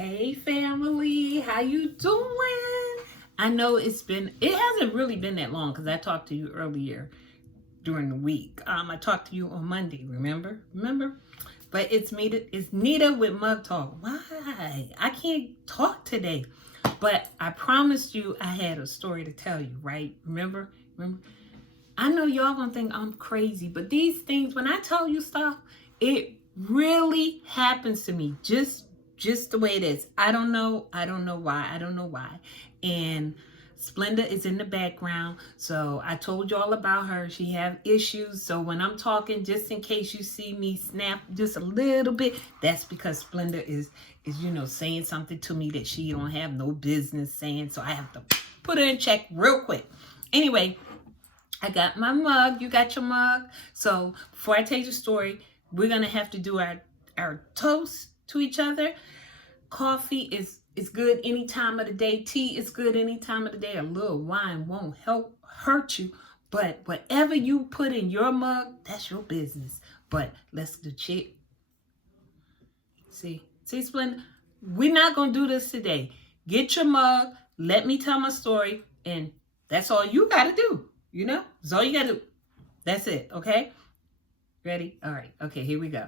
Hey family, how you doing? I know it hasn't really been that long because I talked to you earlier during the week. I talked to you on Monday, remember? But it's Nita with Mug Talk. Why? I can't talk today. But I promised you I had a story to tell you, right? Remember? I know y'all gonna think I'm crazy, but these things, when I tell you stuff, it really happens to me. Just the way it is. I don't know why. And Splenda is in the background. So I told y'all about her. She have issues. So when I'm talking, just in case you see me snap just a little bit, that's because Splenda is saying something to me that she don't have no business saying. So I have to put her in check real quick. Anyway, I got my mug. You got your mug. So before I tell you the story, we're going to have to do our toast to each other. Coffee is good any time of the day. Tea is good any time of the day. A little wine won't hurt you. But whatever you put in your mug, that's your business. But let's do check. See, Splenda, we're not going to do this today. Get your mug. Let me tell my story. And that's all you got to do. That's all you got to do. That's it, okay? Ready? All right. Okay, here we go.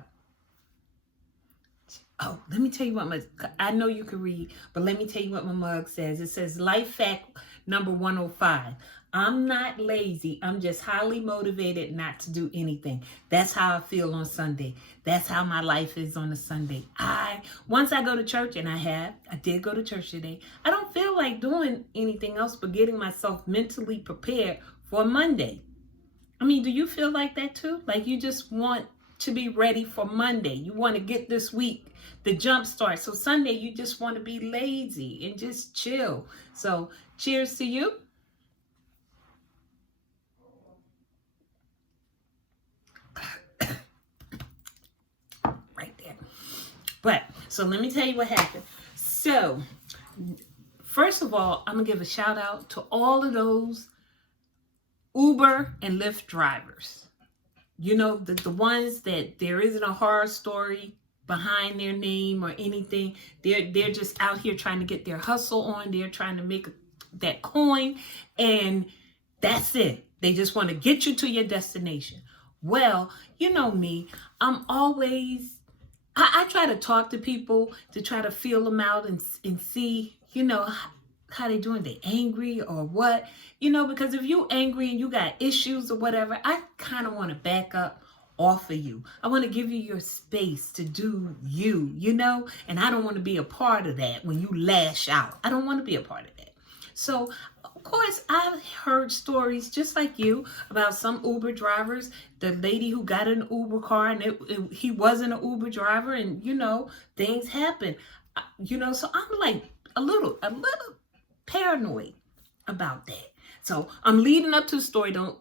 Oh, let me tell you what I know you can read, but let me tell you what my mug says. It says, life fact number 105. I'm not lazy. I'm just highly motivated not to do anything. That's how I feel on Sunday. That's how my life is on a Sunday. Once I go to church, and I did go to church today, I don't feel like doing anything else but getting myself mentally prepared for Monday. I mean, do you feel like that too? Like you just want to be ready for Monday. You want to get this week the jump start. So Sunday, you just want to be lazy and just chill. So cheers to you. Right there. But so let me tell you what happened. So first of all, I'm going to give a shout out to all of those Uber and Lyft drivers. The ones that there isn't a horror story behind their name or anything. They're just out here trying to get their hustle on. They're trying to make that coin, and that's it. They just want to get you to your destination. Well, you know me. I'm always, I try to talk to people to try to feel them out and see, how they doing. They angry or what? Because if you angry and you got issues or whatever, I kind of want to back up off of you. I want to give you your space to do you, and I don't want to be a part of that when you lash out. I don't want to be a part of that. So, of course, I've heard stories just like you about some Uber drivers, the lady who got in an Uber car and he wasn't an Uber driver, and, things happen. So I'm like a little paranoid about that. So I'm leading up to the story. Don't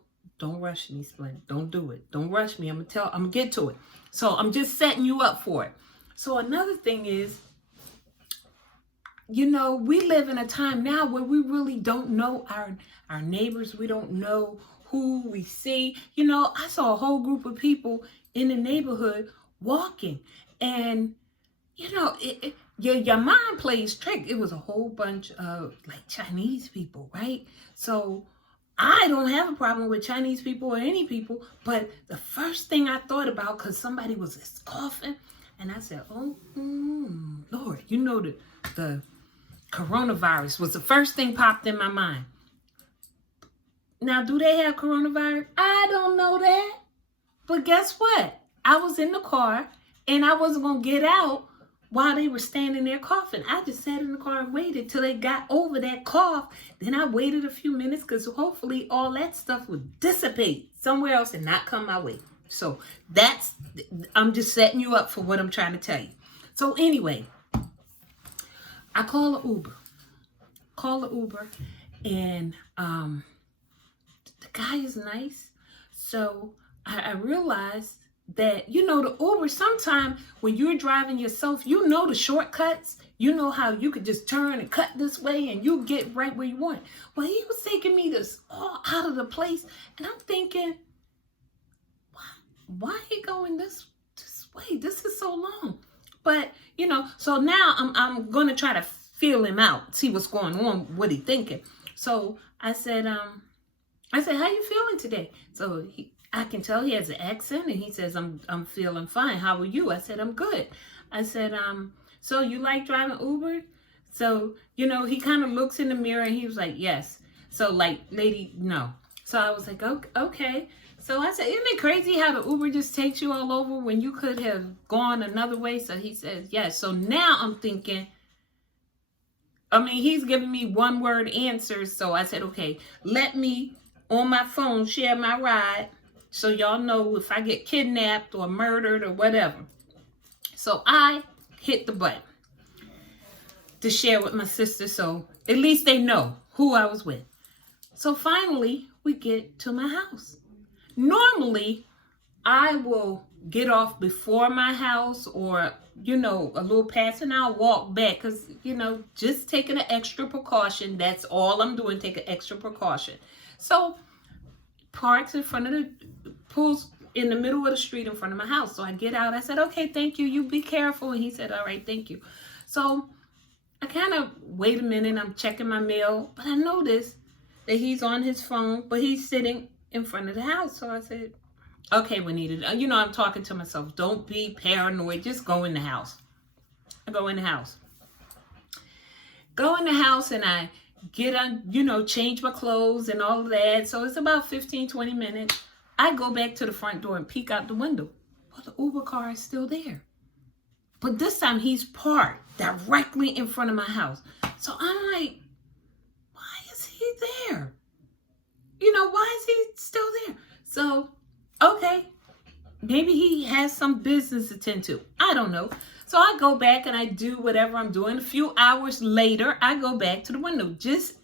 rush me, Splenda. Don't do it. Don't rush me. I'm gonna get to it. So I'm just setting you up for it. So another thing is, we live in a time now where we really don't know our neighbors. We don't know who we see. I saw a whole group of people in the neighborhood walking, and your mind plays trick. It was a whole bunch of like Chinese people, right? So I don't have a problem with Chinese people or any people, but the first thing I thought about, because somebody was just coughing, and I said, oh, Lord, the coronavirus was the first thing popped in my mind. Now, do they have coronavirus? I don't know that. But guess what? I was in the car, and I wasn't going to get out while they were standing there coughing. I just sat in the car and waited till they got over that cough. Then I waited a few minutes because hopefully all that stuff would dissipate somewhere else and not come my way. So I'm just setting you up for what I'm trying to tell you. So anyway, I call an Uber. And the guy is nice. So I realized that, the Uber, sometimes when you're driving yourself, the shortcuts, how you could just turn and cut this way and you get right where you want. Well, he was taking me this all out of the place. And I'm thinking, why are you going this way? This is so long. But, so now I'm going to try to feel him out, see what's going on, what he thinking. So I said, how you feeling today? So I can tell he has an accent, and he says, I'm feeling fine. How are you? I said, I'm good. I said, so you like driving Uber? So, he kind of looks in the mirror, and he was like, yes. So, like, lady, no. So I was like, okay. So I said, isn't it crazy how the Uber just takes you all over when you could have gone another way? So he says, yes. So now I'm thinking, he's giving me one word answers. So I said, okay, let me on my phone share my ride so y'all know if I get kidnapped or murdered or whatever. So I hit the button to share with my sister, so at least they know who I was with. So finally, we get to my house. Normally, I will get off before my house or, a little past, and I'll walk back because, just taking an extra precaution. That's all I'm doing, take an extra precaution. So, pulls in the middle of the street in front of my house. So I get out. I said, okay, thank you. You be careful. And he said, all right, thank you. So I kind of wait a minute. I'm checking my mail, but I noticed that he's on his phone, but he's sitting in front of the house. So I said, okay, Juanita, I'm talking to myself. Don't be paranoid. Just go in the house. I go in the house. And I get on, change my clothes and all of that. So it's about 15, 20 minutes. I go back to the front door and peek out the window. Well, the Uber car is still there. But this time he's parked directly in front of my house. So I'm like, why is he there? Why is he still there? So, okay, maybe he has some business to tend to. I don't know. So I go back and I do whatever I'm doing. A few hours later, I go back to the window.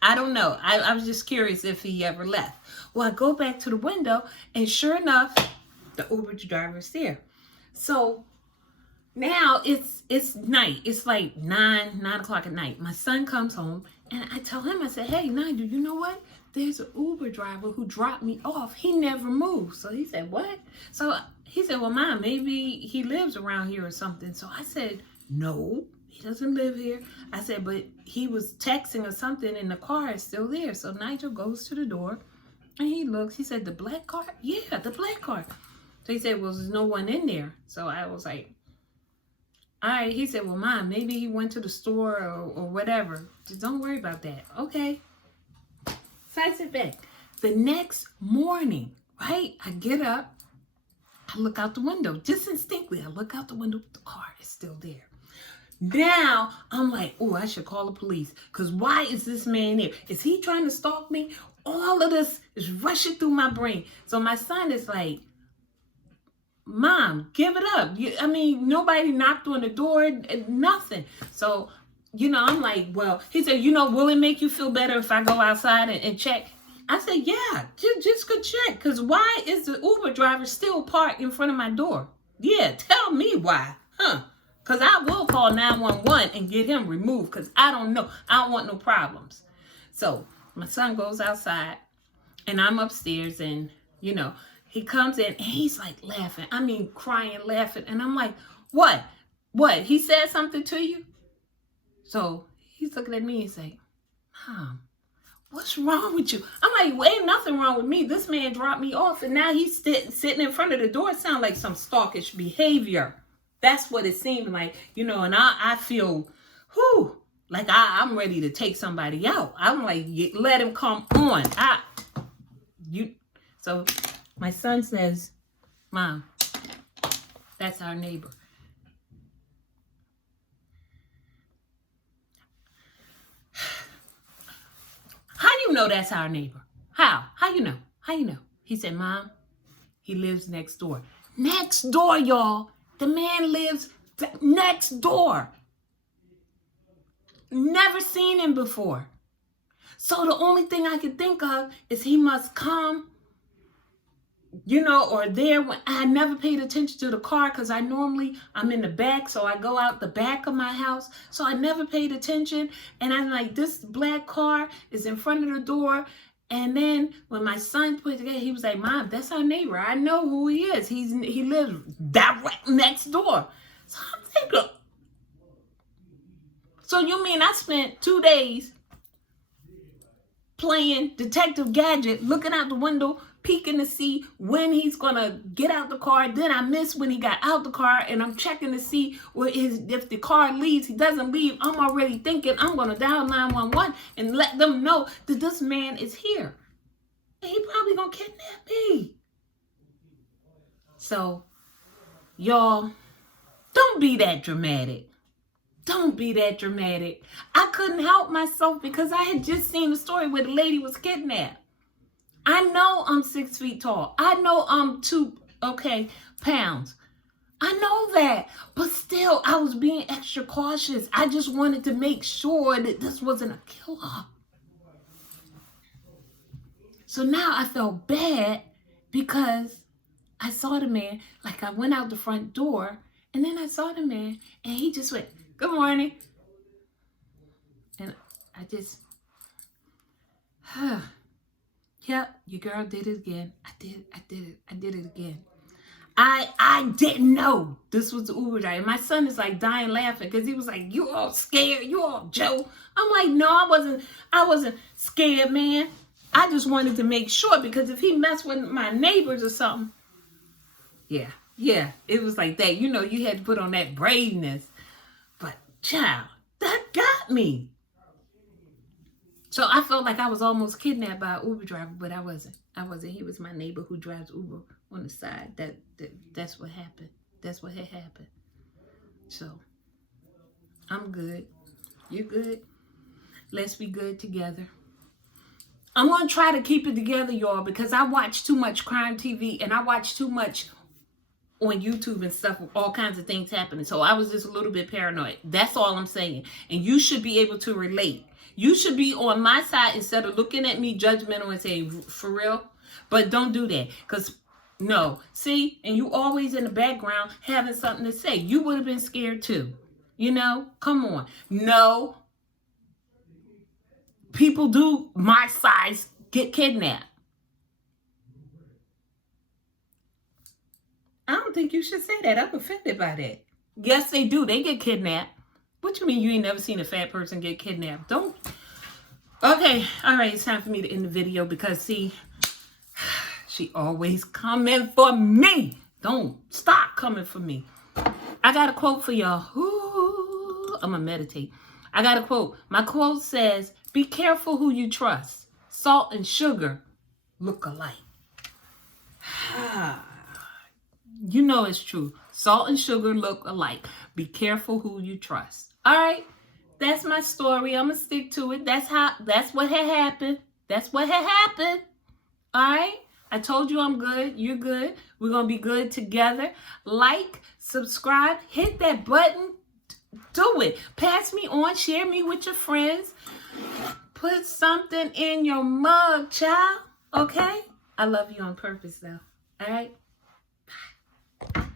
I don't know. I was just curious if he ever left. Well, I go back to the window, and sure enough, the Uber driver's there. So now it's night. It's like 9 o'clock at night. My son comes home, and I tell him, I said, hey, Nigel, you know what? There's an Uber driver who dropped me off. He never moved. So he said, what? So he said, well, Mom, maybe he lives around here or something. So I said, no, he doesn't live here. I said, but he was texting or something, and the car is still there. So Nigel goes to the door, and he looks. He said, the black car? Yeah, the black car. So he said, well, there's no one in there. So I was like, all right. He said, well, Mom, maybe he went to the store or whatever. Just don't worry about that. Okay. So I sit back. The next morning, right, I get up. I look out the window. Just instinctively, I look out the window. The car is still there. Now, I'm like, oh, I should call the police. Because why is this man there? Is he trying to stalk me? All of this is rushing through my brain. So my son is like, Mom, give it up. Nobody knocked on the door, nothing. So, I'm like, well, he said, will it make you feel better if I go outside and check? I said, yeah, just go check. Because why is the Uber driver still parked in front of my door? Yeah, tell me why. Because I will call 911 and get him removed because I don't know. I don't want no problems. So my son goes outside and I'm upstairs and, he comes in and he's like laughing. Crying, laughing. And I'm like, what? What? He said something to you? So he's looking at me and saying, Mom, what's wrong with you? I'm like, well, ain't nothing wrong with me. This man dropped me off and now he's sitting in front of the door. It sounds like some stalkish behavior. That's what it seemed like, and I feel, like I'm ready to take somebody out. I'm like, let him come on. So my son says, Mom, that's our neighbor. How you know that's our neighbor? How you know? He said, Mom, he lives next door. Next door, y'all. The man lives next door. Never seen him before. So the only thing I could think of is he must come, or there when I never paid attention to the car because I'm in the back. So I go out the back of my house. So I never paid attention. And I'm like, this black car is in front of the door. And then when my son put it together, he was like, Mom, that's our neighbor. I know who he is. He lives direct next door. So I'm thinking, So you mean I spent 2 days playing Detective Gadget, looking out the window, peeking to see when he's gonna get out the car. Then I miss when he got out the car, and I'm checking to see if the car leaves. He doesn't leave. I'm already thinking I'm gonna dial 911 and let them know that this man is here. And he probably gonna kidnap me. So, y'all, don't be that dramatic. Don't be that dramatic. I couldn't help myself because I had just seen a story where the lady was kidnapped. I know I'm 6 feet tall. I know I'm 2 pounds. I know that. But still, I was being extra cautious. I just wanted to make sure that this wasn't a killer. So now I felt bad because I saw the man. Like, I went out the front door, and then I saw the man, and he just went, "Good morning." And I just, yep, your girl did it again. I did it again. I didn't know this was the Uber driver. My son is like dying laughing because he was like, "You all scared? You all Joe?" I'm like, "No, I wasn't scared, man. I just wanted to make sure because if he messed with my neighbors or something." Yeah, it was like that. You know, you had to put on that braveness. But, child, that got me. So I felt like I was almost kidnapped by an Uber driver, but I wasn't. He was my neighbor who drives Uber on the side. That's what happened. That's what had happened. So, I'm good. You good? Let's be good together. I'm going to try to keep it together, y'all, because I watch too much crime TV and I watch too much on YouTube and stuff, all kinds of things happening. So I was just a little bit paranoid. That's all I'm saying. And you should be able to relate. You should be on my side instead of looking at me judgmental and saying, "For real?" But don't do that. Because, no. See? And you always in the background having something to say. You would have been scared too. You know? Come on. No. People do my size get kidnapped. I don't think you should say that. I'm offended by that. Yes, they do. They get kidnapped. What you mean you ain't never seen a fat person get kidnapped? Don't. Okay. All right. It's time for me to end the video because, see, she always coming for me. Don't stop coming for me. I got a quote for y'all. Ooh, I'm going to meditate. I got a quote. My quote says, "Be careful who you trust. Salt and sugar look alike." You know it's true. Salt and sugar look alike. Be careful who you trust. All right. That's my story. I'm going to stick to it. That's what had happened. That's what had happened. All right. I told you I'm good. You're good. We're going to be good together. Like, subscribe, hit that button. Do it. Pass me on. Share me with your friends. Put something in your mug, child. Okay? I love you on purpose, though. All right? Bye.